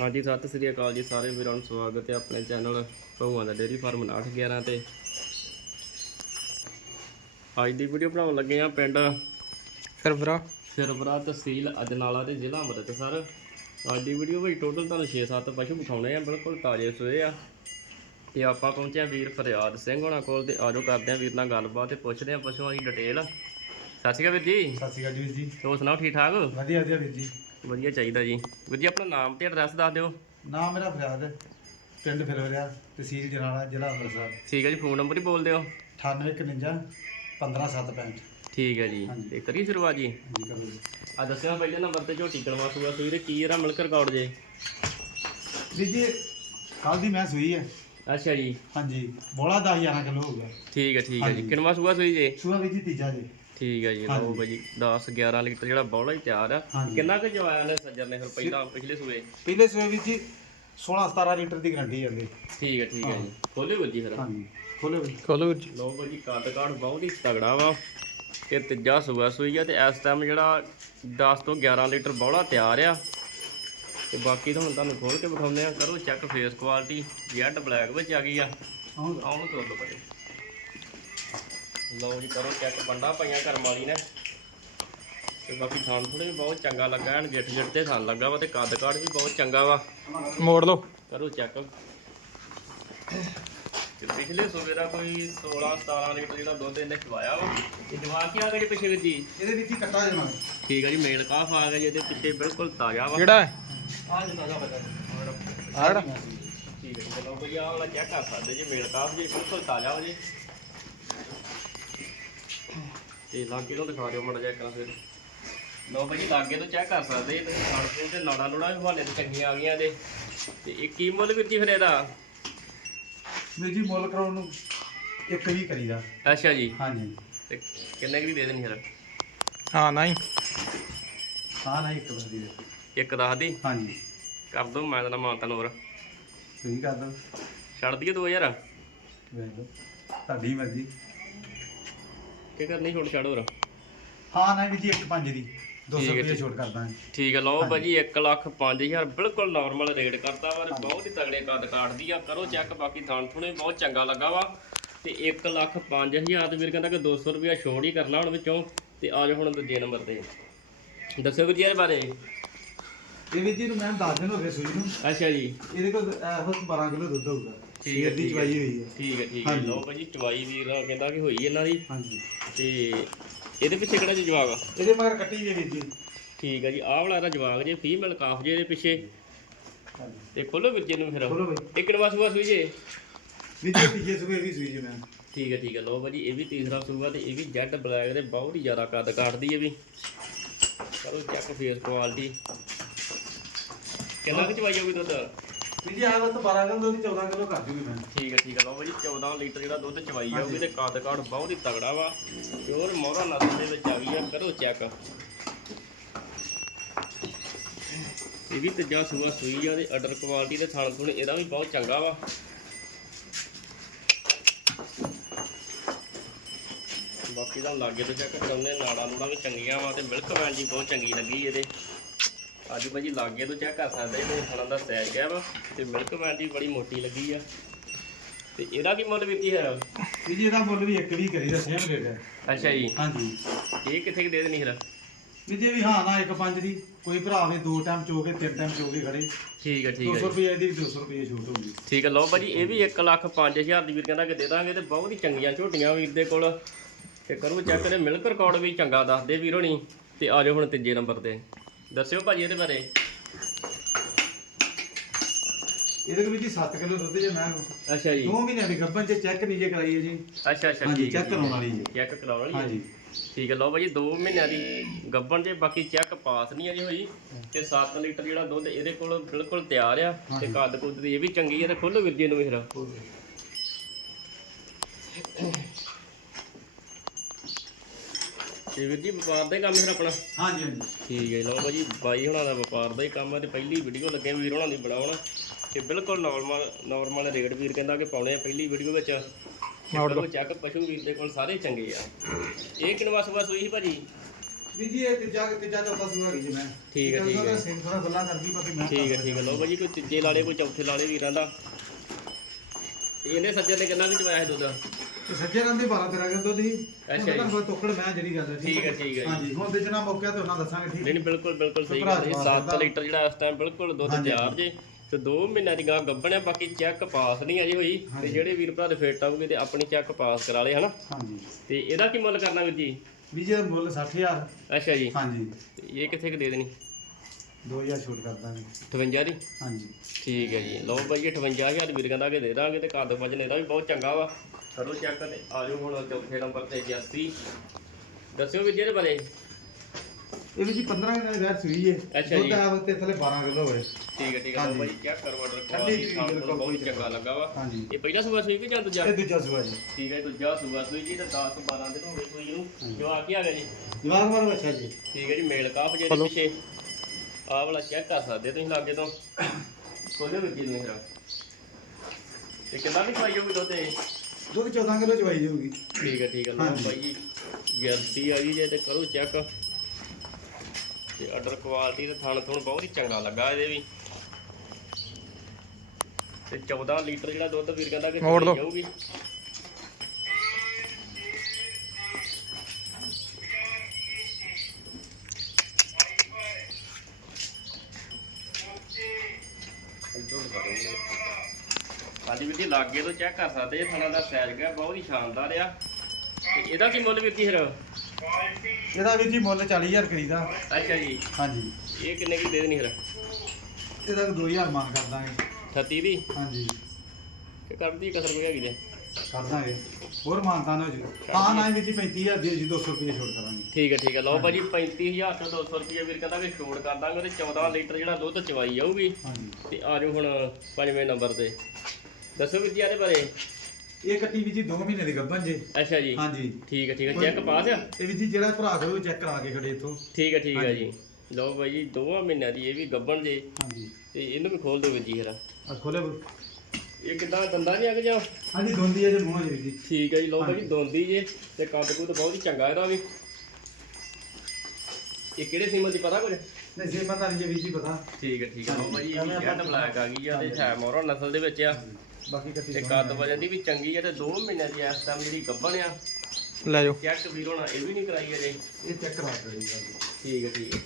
ਹਾਂਜੀ ਸਤਿ ਸ੍ਰੀ ਅਕਾਲ ਜੀ ਸਾਰੇ। ਵੀਰਾਂ ਨੂੰ ਸਵਾਗਤ ਹੈ ਆਪਣੇ ਚੈਨਲ ਭਗਵਾਨ ਦਾ ਡੇਰੀ ਫਾਰਮ 911 ਤੇ। ਅੱਜ ਦੀ ਵੀਡੀਓ ਬਣਾਉਣ ਲੱਗੇ ਆ ਪਿੰਡ ਫਿਰ ਭਰਾ ਸਿਰਬਰਾ ਤਹਿਸੀਲ ਅਜਨਾਲਾ ਤੇ ਜ਼ਿਲ੍ਹਾ ਅੰਮ੍ਰਿਤਸਰ ਅੱਜ ਦੀ ਵੀਡੀਓ ਵਿੱਚ ਟੋਟਲ ਤੁਹਾਨੂੰ 6-7 ਪਸ਼ੂ ਵਿਖਾਉਣੇ ਆ ਬਿਲਕੁਲ ਤਾਜ਼ੇ ਸੋਏ ਆ। ਤੇ ਆਪਾਂ ਪਹੁੰਚੇ ਆ ਵੀਰ ਫਰਿਆਦ ਸਿੰਘ ਹੋਣਾ ਕੋਲ ਤੇ ਆਜੋ ਕਰਦੇ ਆ ਵੀਰ ਨਾਲ ਗੱਲਬਾਤ ਤੇ ਪੁੱਛਦੇ ਆ ਪਸ਼ੂਆਂ ਦੀ ਡਿਟੇਲ ਸਤਿ ਸ਼੍ਰੀ ਅਕਾਲ ਵੀਰ ਜੀ। ਸਤਿ ਸ਼੍ਰੀ ਅਕਾਲ ਜੀ ਵੀਰ ਜੀ। ਹੋਰ ਸੁਣਾਓ ਠੀਕ ਠਾਕ ਵਧੀਆ ਵਧੀਆ ਵੀਰ ਜੀ। ਵਧੀਆ ਚਾਹੀਦਾ ਜੀ। ਵੀਰ ਜੀ ਆਪਣਾ ਨਾਮ ਤੇ ਐਡਰੈਸ ਦੱਸ ਦਿਓ। ਨਾਮ ਮੇਰਾ ਫਰਿਆਦ ਹੈ। ਪਿੰਡ ਫਿਰਵਰਿਆ ਤਹਿਸੀਲ ਜਨਾਲਾ ਜ਼ਿਲ੍ਹਾ ਅੰਮ੍ਰਿਤਸਰ। ਠੀਕ ਹੈ ਜੀ ਫੋਨ ਨੰਬਰ ਹੀ ਬੋਲ ਦਿਓ। 9851 15765 ਠੀਕ ਹੈ ਜੀ। ਹਾਂਜੀ। ਤੇ ਕਰੀ ਸ਼ੁਰੂਆਤ ਜੀ। ਜੀ ਕਰੋ ਜੀ। ਆ ਦੱਸਿਆ ਪਹਿਲੇ ਨੰਬਰ ਤੇ ਝੋਟੀ ਕਲਵਾ ਸੂਆ ਸੂਈ ਤੇ ਕੀ ਇਹਦਾ ਮਿਲਕ ਰਿਕਾਰਡ ਜੇ। ਵੀਰ ਜੀ ਕੱਲ ਦੀ ਮੈਂ ਸੂਈ ਹੈ ਅੱਛਾ ਜੀ। ਹਾਂਜੀ ਬੋਲਾ 10 11 ਕਿਲੋ ਹੋ ਗਿਆ। ਠੀਕ ਹੈ ਠੀਕ ਹੈ ਜੀ। ਹਾਂਜੀ। ਕਿੰਨਵਾ ਸੂਆ ਸੂਈ ਜੇ? ਸੂਆ ਵੀਰ ਜੀ ਤੀਜਾ ਜੀ। ਠੀਕ ਹੈ ਜੀ ਲਓ। ਭਾਜੀ 10 11 ਲੀਟਰ ਜਿਹੜਾ ਬੌਲਾ ਹੀ ਤਿਆਰ ਆ। ਹਾਂਜੀ। ਕਿੰਨਾ ਕੁ ਜਵਾਇਆ ਨੇ ਸੱਜਰ ਨੇ ਫਿਰ ਪਹਿਲਾਂ ਪਿਛਲੇ ਸੂਏ? ਪਹਿਲੇ ਸੂਏ ਵੀਰ ਜੀ 16 17 ਲੀਟਰ ਦੀ ਗਰੰਟੀ ਜਾਂਦੀ ਠੀਕ ਹੈ ਠੀਕ ਹੈ। ਜੀ ਖੋਲੇ ਵੱਜੀ ਫਿਰ। ਹਾਂਜੀ ਖੋਲੋ ਵੀਰ ਖੋਲੋ ਵੀਰ ਜੀ। ਲਓ ਭਾਜੀ ਕੱਦ ਕਾਠ ਬਹੁਤ ਹੀ ਤਗੜਾ ਵਾ। ਇਹ ਤੀਜਾ ਸੂਆ ਸੂਈ ਆ ਤੇ ਇਸ ਟਾਈਮ ਜਿਹੜਾ 10 ਤੋਂ 11 ਲੀਟਰ ਬੌਲਾ ਤਿਆਰ ਆ। ਤੇ ਬਾਕੀ ਤੁਹਾਨੂੰ ਤੁਹਾਨੂੰ ਖੋਲ ਕੇ ਵਿਖਾਉਂਦੇ ਆ। ਕਰੋ check face quality Z black ਵਿੱਚ ਆ ਗਈ ਆ। ਆਉਂ ਆਉਣ ਤੋਂ ਲੋ ਲਓ ਜੀ ਕਰੋ ਚੈੱਕ ਬੰਦਾ ਪਈਆਂ ਕਰਮ ਵਾਲੀ ਨੇ। ਤੇ ਬਾਕੀ ਥਾਨ ਥੋੜੇ ਵੀ ਬਹੁਤ ਚੰਗਾ ਲੱਗਾ ਐਨ ਗਿੱਠ ਗਿੱਠ ਤੇ ਥਾਨ ਲੱਗਾ ਵਾ ਤੇ ਕੱਦ ਕਾਠ ਵੀ ਬਹੁਤ ਚੰਗਾ ਵਾ। ਮੋੜ ਲਓ। ਕਰੋ ਚੈੱਕ ਤੇ ਪਿਛਲੇ ਦਾ ਕੋਈ 16 17 ਲੀਟਰ ਜਿਹੜਾ ਦੁੱਧ ਇਹਨੇ ਖਵਾਇਆ ਵਾ। ਇਹ ਜਵਾ ਕੀ ਆ ਗਏ ਪਿਛੇ ਵੀਰ ਜੀ। ਇਹਦੇ ਵਿੱਚ ਹੀ ਕੱਟਾ ਜਣਾ। ਠੀਕ ਆ ਜੀ ਮੇਲ ਕਾਫ ਆ ਗਿਆ ਜੀ ਇਹਦੇ ਪਿੱਛੇ ਬਿਲਕੁਲ ਤਾਜ਼ਾ ਵਾ। ਕਿਹੜਾ? ਹੈ ਆ ਜੀ ਤਾਜ਼ਾ ਬਤਾ ਆੜ ਠੀਕ ਹੈ ਜੀ ਚਲੋ ਕੋਈ ਆਹ ਵਾਲਾ ਚੈੱਕ ਕਰ ਸਕਦੇ ਜੀ ਮੇਲ ਕਾਫ ਜੀ ਬਿਲਕੁਲ ਤਾਜ਼ਾ ਵਾ ਜੀ। ਤੇ ਲਾਗੇ ਤੋਂ ਦਿਖਾ ਦਿਓ ਮੜਾ ਜਿਹਾ ਇੱਕ ਵਾਰ ਫਿਰ। ਲਓ ਭਾਜੀ ਲਾਗੇ ਤੋਂ ਚੈੱਕ ਕਰ ਸਕਦੇ ਖਾਣ ਪੀਣ ਤੇ ਨਾੜਾ ਲੋੜਾ ਵੀ ਹਵਾਲੇ ਤੇ ਚੰਗੀਆਂ ਆ ਗਈਆਂ ਦੇ ਤੇ ਇਹ ਕੀ ਮੁੱਲ ਵੀਰ ਜੀ ਫਿਰ ਇਹਦਾ? ਵੀਰ ਜੀ ਮੁੱਲ ਕਰਾਉਣ ਨੂੰ ਇੱਕ ਵੀ ਕਰੀਦਾ। ਅੱਛਾ ਜੀ। ਹਾਂਜੀ। ਤੇ ਕਿੰਨੇ ਕੁ ਦੀ ਦੇ ਦੇਣੀ ਫਿਰ? ਹਾਂ ਨਹੀਂ। ਹਾਂ ਨਹੀਂ ਇੱਕ ਬੰਦੀ ਦੇ ਇੱਕ ਦੱਸ ਦੀ? ਹਾਂਜੀ। ਕਰ ਦੋ ਮੈਂ ਤਾਂ ਮਾਨਤਾ ਨੂਰ ਤੁਸੀਂ ਕਰ ਦੋ ਛੱਡ ਦਈਏ 2000 ਵੇਖ ਲਓ। ਤੁਹਾਡੀ ਮਰਜ਼ੀ। ਕੀ ਕਰਨੀ ਛੋਟ ਛੱਡ ਹੋਰ। ਹਾਂ ਨਾ ਵੀ ਜੀ ਇੱਕ ਪੰਜ ਦੀ। 200 ਠੀਕ ਹੈ, ਰੁਪਏ। ਛੋਟ ਕਰ ਦਾਂਗੇ ਠੀਕ ਹੈ ਲਓ ਭਾਜੀ 1 ਲੱਖ 5000 ਬਿਲਕੁਲ ਨਾਰਮਲ ਰੇਟ ਕਰਦਾ ਵਾ ਬਹੁਤ ਹੀ ਤਗੜੇ ਕੱਦ ਕਾਟਦੀ ਆ। ਕਰੋ ਚੈੱਕ ਬਾਕੀ ਥਾਣ ਥੁਣੇ ਬਹੁਤ ਚੰਗਾ ਲੱਗਾ ਵਾ। ਤੇ 1 ਲੱਖ 5000 ਤੇ ਵੀਰ ਕਹਿੰਦਾ ਕਿ 200 ਰੁਪਇਆ ਛੋੜ ਹੀ ਕਰਨਾ ਹੁਣ ਵਿੱਚੋਂ। ਤੇ ਆ ਜਾਓ ਹੁਣ ਦੂਜੇ ਨੰਬਰ ਤੇ। ਦੱਸੋ ਵੀਰ ਜੀ ਇਹਦੇ ਬਾਰੇ। ਇਹ ਵੀ ਜੀ ਨੂੰ ਮੈਂ 10 ਦਿਨ ਹੋ ਗਏ ਸੂਈ ਨੂੰ। ਅੱਛਾ ਜੀ। ਇਹਦੇ ਕੋਲ ਇਹੋ 12 ਕਿਲੋ ਦੁੱਧ ਹੋਊਗਾ। ਠੀਕ ਹੈ, ਦੀ ਠੀਕ ਹੈ। ਚਵਾਈ ਹੋਈ ਹੈ। ਠੀਕ ਹੈ ਠੀਕ ਹੈ। ਹਾਂਜੀ। ਲਓ ਭਾਜੀ ਚਵਾਈ ਵੀਰ ਕਹਿੰਦਾ ਕਿ ਹੋਈ ਇਹਨਾਂ ਦੀ। ਹਾਂਜੀ। ਤੇ ਇਹਦੇ ਪਿੱਛੇ ਕਿਹੜਾ ਜੀ ਜਵਾਬ ਆ? ਇਹਦੇ ਮਗਰ ਕੱਟੀ ਜੇ ਵੀਰ ਜੀ। ਠੀਕ ਹੈ ਜੀ ਆਹ ਵਾਲਾ ਇਹਦਾ ਜਵਾਗ ਜੇ ਫੀਮੇਲ ਕਾਫ ਜੇ ਇਹਦੇ ਪਿੱਛੇ। ਹਾਂਜੀ। ਤੇ ਖੋਲੋ ਵੀਰ ਜੀ ਨੂੰ ਫਿਰ। ਖੋਲੋ ਬਈ। ਇੱਕ ਨਵਾਂ ਸੂਆ ਸੂਈ ਜੇ। ਵੀਰ ਜੀ ਤੀਜੇ ਸੂਏ ਵੀ ਸੂਈ ਜੀ ਮੈਂ। ਠੀਕ ਹੈ ਠੀਕ ਹੈ। ਲਓ ਭਾਜੀ ਇਹ ਵੀ ਤੀਸਰਾ ਸੂਆ ਤੇ ਇਹ ਵੀ ਜੈਡ ਬਲੈਕ ਦੇ ਬਹੁਤ ਹੀ ਜ਼ਿਆਦਾ ਕੱਦ ਕਾਟਦੀ ਹੈ ਵੀ। ਚਲੋ ਚੈੱਕ ਫੇਸ ਕੁਆਲਿਟੀ ਕਿੰਨਾ ਕੁ ਚਵਾਈ ਹੋਊਗੀ ਦੁੱਧ? ਵੀਰ ਜੀ ਆਹ ਵਕਤ 12 ਕਿਲੋ ਦੁੱਧ 14 ਕਿਲੋ ਕਰ ਦੂਗੀ ਮੈਂ। ਠੀਕ ਹੈ ਠੀਕ ਹੈ ਲਓ ਭਾਜੀ 14 ਲੀਟਰ ਜਿਹੜਾ ਦੁੱਧ ਚਵਾਈ ਜਾਊਗੀ ਤੇ ਕੱਦ ਕਾਟ ਬਹੁਤ ਹੀ ਤਗੜਾ ਵਾ। ਪਿਓਰ ਮੋਹਰਾ ਨਸਲ ਦੇ ਵਿੱਚ ਆ ਗਈ ਆ ਕਰੋ ਚੈੱਕ ਇਹ ਵੀ ਤੀਜਾ ਸੂਆ ਸੂਈ ਆ ਤੇ ਆਰਡਰ ਕੁਆਲਿਟੀ ਦੇ ਥਣ ਥੁਣ ਇਹਦਾ ਵੀ ਬਹੁਤ ਚੰਗਾ ਵਾ। ਬਾਕੀ ਤਾਂ ਲਾਗੇ ਤੋਂ ਚੈੱਕ ਕਰਾਉਂਦੇ ਨਾੜਾ ਨੂੜਾ ਵੀ ਚੰਗੀਆਂ ਵਾ ਤੇ ਮਿਲਕ ਵੈਨ ਜੀ ਬਹੁਤ ਚੰਗੀ ਲੱਗੀ ਇਹਦੇ। ਅੱਜ ਭਾਜੀ ਲਾਗੇ ਤੋਂ ਚੈੱਕ ਕਰ ਸਕਦੇ ਤੇ ਥਣਾ ਦਾ ਸੈਜ ਗਿਆ ਵਾ ਤੇ ਮਿਲਕ ਵੈਨ ਜੀ ਬੜੀ ਮੋਟੀ ਲੱਗੀ ਆ। ਤੇ ਇਹਦਾ ਕੀ ਮੁੱਲ ਵੀਤੀ ਹੈ? ਵੀਰ ਜੀ ਇਹਦਾ ਮੁੱਲ ਵੀ ਇੱਕ ਵੀ ਕਰੀਦਾ ਸੇਮ ਰੇਟ ਹੈ ਅੱਛਾ ਜੀ। ਹਾਂਜੀ। ਇਹ ਕਿੱਥੇ ਕੁ ਦੇ ਦੇਣੀ ਫਿਰ? ਵੀਰ ਜੀ ਵੀ ਹਾਂ ਨਾ ਇੱਕ ਪੰਜ ਦੀ ਕੋਈ ਭਰਾ ਵੀ ਦੋ ਟਾਈਮ ਚੋ ਕੇ ਤਿੰਨ ਟਾਈਮ ਚੋ ਕੇ ਖੜੇ। ਠੀਕ ਹੈ ਠੀਕ 200 ਹੈ ਜੀ। ਰੁਪਏ ਦੀ 200 ਰੁਪਏ ਛੋਟ ਹੋਊਗੀ ਠੀਕ ਹੈ ਲਓ ਭਾਜੀ ਇਹ ਵੀ 1 ਲੱਖ 5000 ਦੀ ਵੀਰ ਕਹਿੰਦਾ ਕਿ ਦੇ ਦਾਂਗੇ ਤੇ ਬਹੁਤ ਹੀ ਚੰਗੀਆਂ ਝੋਟੀਆਂ ਵੀਰ ਦੇ ਕੋਲ। ਤੇ ਕਰੋ ਚੈੱਕ ਤੇ ਮਿਲਕ ਰਿਕਾਰਡ ਵੀ ਚੰਗਾ ਦੱਸਦੇ ਵੀਰ ਹੋਣੀ। ਤੇ ਆ ਜਾਓ ਹੁਣ ਤੀਜੇ ਨੰਬਰ ਤੇ। ਦੱਸਿਓ ਭਾਜੀ ਇਹਦੇ ਬਾਰੇ। ਇਹਦੇ ਕੋਲ ਜੀ 7 ਕਿਲੋ ਦੁੱਧ ਜੇ ਮੈਂ ਅੱਛਾ ਜੀ। 2 ਮਹੀਨਿਆਂ ਦੀ ਗੱਭਣ ਚ ਚੈੱਕ ਨਹੀਂ ਜੇ ਕਰਾਈ ਹੈ ਜੀ ਅੱਛਾ ਅੱਛਾ ਹਾਂਜੀ ਚੈੱਕ ਕਰਾਉਣ ਵਾਲੀ ਜੀ। ਚੈੱਕ ਕਰਾਉਣ ਵਾਲੀ ਹੈ ਹਾਂਜੀ। ਠੀਕ ਹੈ ਲਓ ਭਾਜੀ 2 ਮਹੀਨਿਆਂ ਦੀ ਗੱਬਣ ਜੇ ਬਾਕੀ ਚੈੱਕ ਪਾਸ ਨਹੀਂ ਅਜੇ ਹੋਈ। ਤੇ 7 ਲੀਟਰ ਜਿਹੜਾ ਦੁੱਧ ਇਹਦੇ ਕੋਲ ਬਿਲਕੁਲ ਤਿਆਰ ਆ। ਤੇ ਕੱਦ ਕੁੱਦ ਦੀ ਇਹ ਵੀ ਚੰਗੀ ਹੈ ਤੇ ਖੁੱਲ੍ਹ ਵੀਰ ਜੀ ਨੂੰ ਵੀ ਫਿਰ। ਤੇ ਵੀਰ ਜੀ ਵਪਾਰ ਦਾ ਹੀ ਕੰਮ ਫਿਰ ਆਪਣਾ? ਹਾਂਜੀ ਹਾਂਜੀ। ਠੀਕ ਹੈ ਜੀ, ਲਓ ਭਾਜੀ ਬਾਈ ਹੁਣਾਂ ਦਾ ਵਪਾਰ ਦਾ ਹੀ ਕੰਮ ਹੈ ਤੇ ਪਹਿਲੀ ਵੀਡੀਓ ਲੱਗੇ ਵੀਰ ਹੁਣਾਂ ਦੀ ਬਣਾਉਣ। ਤੇ ਬਿਲਕੁਲ ਨਾਰਮਲ ਨਾਰਮਲ ਰੇਟ ਵੀਰ ਕਹਿੰਦਾ ਕਿ ਪਾਉਣੇ ਆ ਪਹਿਲੀ ਵੀਡੀਓ ਵਿੱਚ। ਚਲੋ ਚੱਕ ਪਸ਼ੂ ਵੀਰ ਦੇ ਕੋਲ ਸਾਰੇ ਚੰਗੇ ਆ। ਇਹ ਕਿਨਵਾ ਸਵਾ ਸੂਈ ਸੀ ਭਾਜੀ? ਵੀ ਜੀ ਇਹ ਤੀਜਾ ਤੀਜਾ ਚੌਥਾ ਸੂਆ ਗਈ ਜੀ ਮੈਂ। ਠੀਕ ਹੈ, ਠੀਕ ਹੈ। ਦਾ ਸਿੰਘ ਥੋੜਾ ਖੁੱਲਾ ਕਰਦੀ ਬਾਕੀ ਮੈਂ। ਠੀਕ ਹੈ ਠੀਕ ਹੈ। ਲਓ ਭਾਜੀ ਕੋਈ ਤੀਜੇ ਲਾਲੇ ਕੋਈ ਚੌਥੇ ਲਾਲੇ ਵੀਰਾਂ ਦਾ। ਤੇ ਇਹਨੇ ਸੱਜਣ ਨੇ ਕਿੰਨਾ ਕੁ ਚਵਾਇਆ ਸੀ ਦੁੱਧ? ਤੇ ਸੱਜੇ ਰੰਦੇ 12 13 ਕਿਲੋ ਦੀ। ਅੱਛਾ ਜੀ। ਜੀ ਤੋਕੜ ਮੈਂ ਜਿਹੜੀ ਗੱਲ ਹੈ ਠੀਕ ਹੈ, ਠੀਕ ਹੈ ਜੀ। ਹਾਂਜੀ ਹੁਣ ਦੇ ਜਨਾ ਮੌਕੇ ਤੇ ਉਹਨਾਂ ਦੱਸਾਂਗੇ ਠੀਕ ਨਹੀਂ ਨਹੀਂ ਬਿਲਕੁਲ ਬਿਲਕੁਲ ਸਹੀ ਗੱਲ ਜਵਾਬ 7 ਦਿੰਦਾ। ਲੀਟਰ ਜਿਹੜਾ ਇਸ ਟਾਈਮ ਬਿਲਕੁਲ ਦੁੱਧ ਹਾਂਜੀ, ਤਿਆਰ ਜੇ। ਤੇ 2 ਮਹੀਨਿਆਂ ਦੀ ਗਾਂ ਗੱਭਣ ਹੈ ਬਾਕੀ ਚੈੱਕ ਪਾਸ ਨਹੀਂ ਅਜੇ ਹੋਈ। ਤੇ। ਜਿਹੜੇ ਵੀਰ ਭਰਾ ਦੇ ਫਿੱਟ ਆਉਗੇ ਤੇ ਆਪਣੀ ਚੈੱਕ ਪਾਸ ਕਰਾ ਲੇ ਹਨਾ? ਹਾਂਜੀ। ਤੇ ਇਹਦਾ ਕੀ ਮੁੱਲ ਕਰਨਾ ਵੀਰ ਜੀ? ਵੀ ਜੀ ਮੁੱਲ 60000 ਅੱਛਾ ਜੀ। ਹਾਂਜੀ। ਤੇ ਇਹ ਕਿੱਥੇ ਕੁ ਦੇ ਦੇਣੀ? 2000 ਛੋਟ ਕਰ ਦਾਂਗੇ। 58 ਦੀ? ਹਾਂਜੀ। ਠੀਕ ਹੈ ਜੀ। ਲਓ ਬਾਈ 58000 ਵੀਰ ਕਹਿੰਦਾ ਕਿ ਦੇ ਦਾਂਗੇ ਤੇ ਕੱਦ ਵਜਨ ਇਹਦਾ ਵੀ ਬਹੁਤ ਚੰਗਾ ਵਾ। ਕਰੋ ਚੈੱਕ ਤੇ ਆ ਜਾਓ ਹੁਣ ਚੌਥੇ ਨੰਬਰ ਤੇ 81 ਦੱਸਿਓ ਵੀ ਜਿਹਦੇ ਬਾਰੇ। ਇਹ ਵੀ ਜੀ 15 ਦਿਨਾਂ ਦੀ ਵੈਰ ਸੂਈ ਹੈ। ਅੱਛਾ ਜੀ। ਦੁੱਧ ਆ ਵਕਤੇ ਥੱਲੇ 12 ਕਿਲੋ ਹੋਵੇ ਠੀਕ ਹੈ ਠੀਕ ਹੈ। ਲਓ ਹਾਂਜੀ। ਬਾਈ ਚੈੱਕ ਕਰੋ ਆਰਡਰ ਠੰਡੀ ਕੁਆਲਿਟੀ ਚੀਜ਼ ਸਾਨੂੰ ਬਿਲਕੁਲ ਬਹੁਤ ਕੋਈ ਚੰਗਾ ਲੱਗਾ ਵਾ। ਹਾਂਜੀ। ਇਹ ਪਹਿਲਾ ਸੂਆ ਸੂਈ ਕਿ ਜਾਂ ਦੂਜਾ? ਇਹ ਦੂਜਾ ਸੂਆ ਜੀ। ਠੀਕ ਹੈ ਦੂਜਾ ਸੂਆ ਸੂਈ ਜੀ ਤੇ 10 12 ਦਿਨ ਹੋ ਗਏ ਸੂਈ ਨੂੰ। ਜੋ ਆ ਕੇ ਆ ਗਿਆ ਜੀ? ਜਵਾਬ ਮਾਰੋ ਅੱਛਾ ਜੀ। ਠੀਕ ਹੈ ਜੀ ਮੇਲ ਕਾਫ. ਪਿੱਛੇ। ਆਹ ਵਾਲਾ ਚੈੱਕ ਕਰ ਸਕਦੇ ਹੋ ਤੁਸੀਂ ਲਾਗੇ ਤੋਂ। ਖੋਲਿਓ ਵੀ ਜੀ ਮੇਰਾ ਤੇ ਕਿੰਨਾ ਵੀ ਖਾਈ ਹੋਊਗੀ ਦੁੱਧ ਇਹ? ਦੁੱਧ 14 ਕਿਲੋ ਚਵਾਈ ਜਾਊਗੀ ਠੀਕ ਹੈ ਠੀਕ ਹੈ ਲਓ ਹਾਂਜੀ। ਭਾਈ ਜੀ ਗਰੰਟੀ ਆ ਗਈ ਜੇ ਤੇ ਕਰੋ ਚੈੱਕ ਤੇ ਆਰਡਰ ਕੁਆਲਿਟੀ ਤੇ ਥਣ ਥਣ ਬਹੁਤ ਹੀ ਚੰਗਾ ਲੱਗਾ ਇਹਦੇ ਵੀ। ਤੇ 14 ਲੀਟਰ ਜਿਹੜਾ ਦੁੱਧ ਵੀਰ ਕਹਿੰਦਾ ਕਿ ਮੋੜ ਲਓ। ਜਾਊਗੀ। ਹਾਂਜੀ ਵੀਰ ਜੀ ਲਾਗੇ ਤੋਂ ਚੈੱਕ ਕਰ ਸਕਦੇ ਜੇ ਥਣਾ ਦਾ ਸਾਈਜ਼ ਹੈ ਬਹੁਤ ਹੀ ਸ਼ਾਨਦਾਰ ਆ। ਤੇ ਇਹਦਾ ਕੀ ਮੁੱਲ ਵੀਰ ਜੀ ਫਿਰ? ਇਹਦਾ ਵੀ ਜੀ ਮੁੱਲ 40000 ਕਰੀਦਾ ਅੱਛਾ ਜੀ। ਹਾਂਜੀ। ਇਹ ਕਿੰਨੇ ਕੀ ਦੇ ਦੇਣੀ ਫਿਰ? ਇਹਦਾ 2000 ਮੰਗ ਕਰ ਦਾਂਗੇ। 38 ਦੀ? ਹਾਂਜੀ। ਕਿ ਕਰਦੀ ਕਸਰ ਕੋਈ ਹੈਗੀ ਜੇ ਕਰ ਦਾਂਗੇ ਹੋਰ ਮਾਨਤਾ ਨਾ ਜੀ ਹਾਂ ਨਾ ਵੀ ਜੀ 35000 ਦੀ ਜੀ 200 ਰੁਪਏ ਛੋੜ ਕਰਾਂਗੇ। ਠੀਕ ਹੈ ਠੀਕ ਹੈ। ਲਓ ਭਾਜੀ 35000 ਤੋਂ 200 ਰੁਪਏ ਵੀਰ ਕਹਿੰਦਾ ਕਿ ਛੋੜ ਕਰ ਦਾਂਗੇ ਤੇ 14 ਲੀਟਰ ਜਿਹੜਾ ਦੁੱਧ ਚਵਾਈ ਜਾਊਗੀ। ਹਾਂਜੀ। ਤੇ ਆ ਜਾਓ ਹੁਣ ਪੰਜਵੇਂ ਨੰਬਰ ਤੇ। ਦੱਸੋ ਵੀਰ ਜੀ ਇਹਦੇ ਬਾਰੇ। ਇਹ ਕੱਟੀ ਵੀ ਜੀ 2 ਮਹੀਨੇ ਦੀ ਗੱਭਣ ਜੇ। ਅੱਛਾ ਜੀ। ਹਾਂਜੀ। ਠੀਕ ਹੈ ਠੀਕ ਹੈ। ਚੈੱਕ ਪਾਸ ਆ? ਇਹ ਵੀ ਜੀ ਜਿਹੜਾ ਭਰਾ ਕੋਲ ਚੈੱਕ ਕਰਾ ਕੇ ਖੜੇ ਇਥੋਂ। ਠੀਕ ਹੈ ਠੀਕ ਹੈ। ਜੀ। ਲਓ ਭਾਈ ਜੀ ਦੋਵਾਂ ਮਹੀਨਿਆਂ ਦੀ ਇਹ ਵੀ ਗੱਬਣ ਜੇ। ਹਾਂਜੀ। ਤੇ ਇਹਨੂੰ ਵੀ ਖੋਲ ਦਿਓ ਵੀਰ ਜੀ ਜਰਾ। ਆ ਖੋਲੇ ਇਹ ਕਿੱਦਾਂ ਦੰਦਾਂ ਨਹੀਂ ਅੱਗ ਜਾ? ਹਾਂਜੀ ਦੋਂਦੀ ਹੈ ਜੇ ਮੂੰਹ ਜੀ ਜੀ ਠੀਕ ਹੈ ਜੀ ਲਓ ਭਾਈ ਹਾਂਜੀ। ਦੋਂਦੀ ਜੇ ਤੇ ਕੱਦ ਕੁੱਦ ਬਹੁਤ ਹੀ ਚੰਗਾ ਇਹਦਾ ਵੀ। ਇਹ ਕਿਹੜੇ ਸੀਮਨ ਦੀ ਪਤਾ ਕੁਝ? ਨਹੀਂ ਜੇ ਪਤਾ ਨਹੀਂ ਜੇ ਵੀ ਜੀ ਪਤਾ। ਠੀਕ ਹੈ ਠੀਕ ਹੈ ਲਓ ਭਾਈ ਇਹ ਵੀ ਬਲੈਕ ਆ ਗਈ ਆ ਤੇ ਹੈ ਮੋਹਰਾ ਨਸਲ ਦੇ ਵਿੱਚ ਆ। ਬਾਕੀ ਕੱਟੀ ਤੇ ਕੱਦ ਵਜਨ ਦੀ ਵੀ ਚੰਗੀ ਆ ਤੇ 2 ਮਹੀਨਿਆਂ ਦੀ ਇਸ ਟਾਈਮ ਜਿਹੜੀ ਗੱਭਣ ਆ। ਲੈ ਜਾਓ। ਚੈੱਕ ਵੀਰ ਹੋਣਾ ਇਹ ਵੀ ਨਹੀਂ ਕਰਾਈ ਅਜੇ। ਇਹ ਚੈੱਕ ਕਰਾ ਕੇ ਜੀ ਠੀਕ ਹੈ ਠੀਕ ਹੈ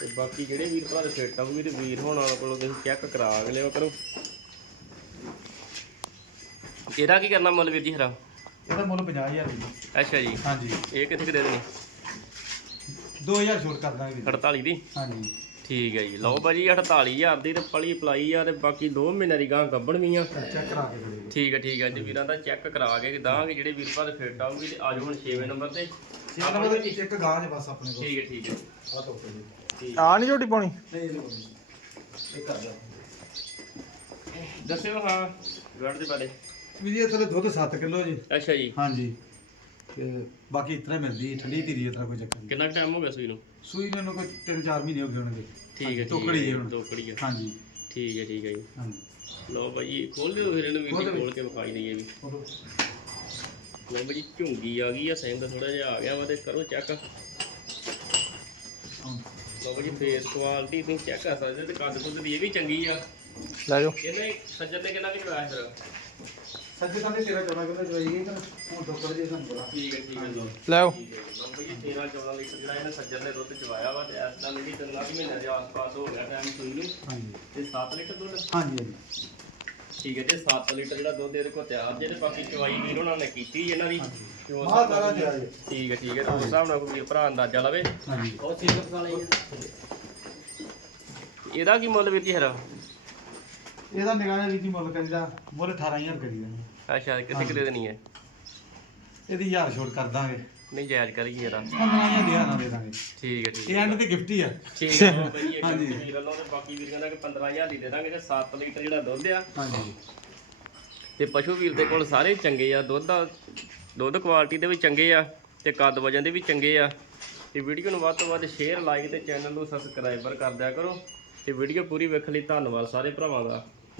ਤੇ ਬਾਕੀ ਜਿਹੜੇ ਵੀਰ ਭਰਾ ਦੇ ਫਿੱਟ ਆਊਗੀ ਤੇ ਵੀਰ ਹੋਣਾ ਕੋਲੋਂ ਤੁਸੀਂ ਚੈੱਕ ਕਰਾ ਕੇ ਲਿਓ ਕਰੋ। ਇਹਦਾ ਕੀ ਕਰਨਾ ਮੁੱਲ ਵੀਰ ਜੀ ਹਰਾ? ਇਹਦਾ ਮੁੱਲ 50000 ਜੀ। ਅੱਛਾ ਜੀ। ਹਾਂਜੀ। ਇਹ ਕਿੱਥੇ ਕੁ ਦੇ ਦੇਣੀ? 2000 ਛੋਟ ਕਰ ਦਾਂਗੇ ਜੀ 48 ਦੀ? ਹਾਂਜੀ। ਠੀਕ ਹੈ ਜੀ। ਲਓ ਭਾਜੀ 48000 ਦੀ ਤੇ ਪਲੀ ਪਲਾਈ ਆ ਤੇ ਬਾਕੀ 2 ਮਹੀਨਿਆਂ ਦੀ ਗਾਂ ਗੱਭਣ ਵੀ ਆ ਚੈੱਕ ਕਰਾ ਕੇ ਖੜੇ ਠੀਕ ਹੈ ਠੀਕ ਹੈ। ਜੀ ਵੀਰਾਂ ਦਾ ਚੈੱਕ ਕਰਾ ਕੇ ਦਾਂਗੇ ਜਿਹੜੇ ਵੀਰ ਭਰਾ ਦੇ ਫਿੱਟ ਆਊਗੀ ਤੇ ਆਜੋ ਹੁਣ 6ਵੇਂ ਨੰਬਰ ਤੇ। ਜੀ ਨੰਬਰ ਤੇ ਇੱਕ ਗਾਂ ਜੇ ਬਸ ਆਪਣੇ ਕੋਲ। ਠੀਕ ਹੈ ਠੀਕ ਹੈ। ਆ ਤੋਂ ਜੀ ਠੀਕ। ਆ ਨਹੀਂ ਝੋਟੀ ਪਾਉਣੀ? ਨਹੀਂ ਇਹ ਇਹ ਕਰ ਜਾ। ਦੱਸਿਓ ਹਾਂ ਗੜ ਦੇ ਬਾਰੇ। ਵੀ ਜੀ ਇਹ ਥੱਲੇ ਦੁੱਧ 7 ਕਿਲੋ ਜੀ। ਅੱਛਾ ਜੀ। ਹਾਂਜੀ। ਤੇ ਬਾਕੀ ਇਤਨਾ ਮਿਲਦੀ ਠੰਡੀ ਧੀਰੀ ਇਤਨਾ ਕੋਈ ਚੱਕਰ ਨਹੀਂ। ਕਿੰਨਾ ਟਾਈਮ ਹੋ ਗਿਆ ਸੂਈ ਨੂੰ? ਸੂਈ ਨੂੰ ਕੋਈ 3-4 ਮਹੀਨੇ ਹੋ ਗਏ ਹੋਣਗੇ। ਠੀਕ ਹੈ ਟੋਕੜੀ ਹੈ ਹੁਣ। ਟੋਕੜੀ ਹੈ। ਹਾਂਜੀ। ਠੀਕ ਹੈ ਠੀਕ ਹੈ ਜੀ। ਹਾਂਜੀ। ਲਓ ਭਾਈ ਖੋਲ ਦਿਓ ਫਿਰ ਇਹਨੂੰ ਵੀ। ਖੋਲ ਕੇ ਵਿਖਾਈ ਦਈਏ ਵੀ। ਲਓ। ਭਾਈ ਝੁੰਗੀ ਆ ਗਈ ਆ ਸਿੰਘ ਥੋੜਾ ਜਿਹਾ ਆ ਗਿਆ ਵਾ ਤੇ ਕਰੋ ਚੈੱਕ। ਲਓ ਭਾਈ ਫੇਸ ਕੁਆਲਿਟੀ ਤੁਸੀਂ ਚੈੱਕ ਕਰ ਸਕਦੇ ਤੇ ਕੱਦ ਕੁੱਦ ਦੀ ਇਹ ਵੀ ਚੰਗੀ ਆ। ਲੈ ਜਾਓ। ਇਹਨੇ ਸੱਜਣ ਨੇ ਕਿੰਨਾ ਕਿ ਚਲਾਇਆ ਫਿਰ? ਸੱਜੇ ਤਾਂ 13 14 ਕਿਲੋ ਚਵਾਈ ਗਈ? ਤਾਂ ਹੁਣ ਟੋਕੜ ਜੀ ਤੁਹਾਨੂੰ ਪਤਾ ਠੀਕ ਹੈ ਠੀਕ ਹੈ। ਲਓ ਲੈ ਆਓ। ਠੀਕ ਹੈ ਜੀ। ਲਓ ਭਾਈ 13 14 ਲੀਟਰ ਜਿਹੜਾ ਇਹਨੇ ਸੱਜਣ ਨੇ ਦੁੱਧ ਚਵਾਇਆ ਵਾ ਤੇ ਇਸ ਟਾਈਮ ਜਿਹੜੀ ਤਿੰਨ ਕੁ ਮਹੀਨਿਆਂ ਦੇ ਆਸ-ਪਾਸ ਹੋ ਗਿਆ ਟਾਈਮ ਸੂਈ ਨੂੰ। ਹਾਂਜੀ। ਤੇ 7 ਲੀਟਰ ਦੁੱਧ? ਹਾਂਜੀ ਹਾਂਜੀ। ਠੀਕ ਹੈ ਤੇ 7 ਲੀਟਰ ਜਿਹੜਾ ਦੁੱਧ ਇਹਦੇ ਕੋਲ ਤਿਆਰ ਜੇ ਤੇ ਬਾਕੀ ਚਵਾਈ ਵੀਰ ਉਹਨਾਂ ਨੇ ਕੀਤੀ ਇਹਨਾਂ ਦੀ। ਤੇ ਉਸ ਮਾਂ ਹਿਸਾਬ ਨਾਲ ਤਾਰਾ ਜਾਏ ਠੀਕ ਹੈ ਠੀਕ ਹੈ ਤੇ ਉਸ ਹਿਸਾਬ ਨਾਲ ਕੋਈ ਵੀਰ ਭਰਾ ਅੰਦਾਜ਼ਾ ਲਵੇ। ਹਾਂਜੀ। ਉਹ ਠੀਕ ਪਸਾ ਲਈ ਇਹਦਾ ਕੀ ਮੁੱਲ ਵੀਰ ਜੀ ਹਰਾ? ਇਹਦਾ ਨਿਗਾਹ ਵੀ ਜੀ ਮੁੱਲ ਕਰੀਦਾ ਮੁੱਲ 18000 ਕਰੀਦਾ ਅੱਛਾ ਕਿੱਥੇ ਕਿਤੇ ਦੇਣੀ ਹੈ? ਇਹਦੀ 1000 ਛੋਟ ਕਰ ਦਾਂਗੇ। ਨਹੀਂ ਜਾਇਜ਼ ਕਰੀਏ ਇਹਦਾ 15000 ਦੇ ਨਾ ਦੇ ਦਾਂਗੇ। ਠੀਕ ਹੈ ਠੀਕ ਇਹ ਹੈ ਐਂਡ ਤੇ ਗਿਫਟ ਹੀ ਆ। ਠੀਕ ਹੈ ਬਈ ਇਹ ਹਾਂਜੀ। ਵੀਰ ਵੱਲੋਂ ਤੇ ਬਾਕੀ ਵੀਰ ਕਹਿੰਦਾ ਕਿ 15000 ਦੀ ਦੇ ਦਾਂਗੇ ਤੇ 7 ਲੀਟਰ ਜਿਹੜਾ ਦੁੱਧ ਆ। ਹਾਂਜੀ। ਤੇ ਪਸ਼ੂ ਵੀਰ ਦੇ ਕੋਲ ਸਾਰੇ ਚੰਗੇ ਆ। ਦੁੱਧ ਦਾ ਦੁੱਧ ਕੁਆਲਿਟੀ ਦੇ ਵੀ ਚੰਗੇ ਆ ਤੇ ਕੱਦ ਵਜਨ ਦੇ ਵੀ ਚੰਗੇ ਆ। ਤੇ ਵੀਡੀਓ ਨੂੰ ਵੱਧ ਤੋਂ ਵੱਧ ਸ਼ੇਅਰ ਲਾਈਕ ਤੇ ਚੈਨਲ ਨੂੰ ਸਬਸਕ੍ਰਾਈਬਰ ਕਰ ਦਿਆ ਕਰੋ। ਤੇ ਵੀਡੀਓ ਪੂਰੀ ਵੇਖਣ ਲਈ ਧੰਨਵਾਦ ਸਾਰੇ ਭਰਾਵਾਂ ਦਾ।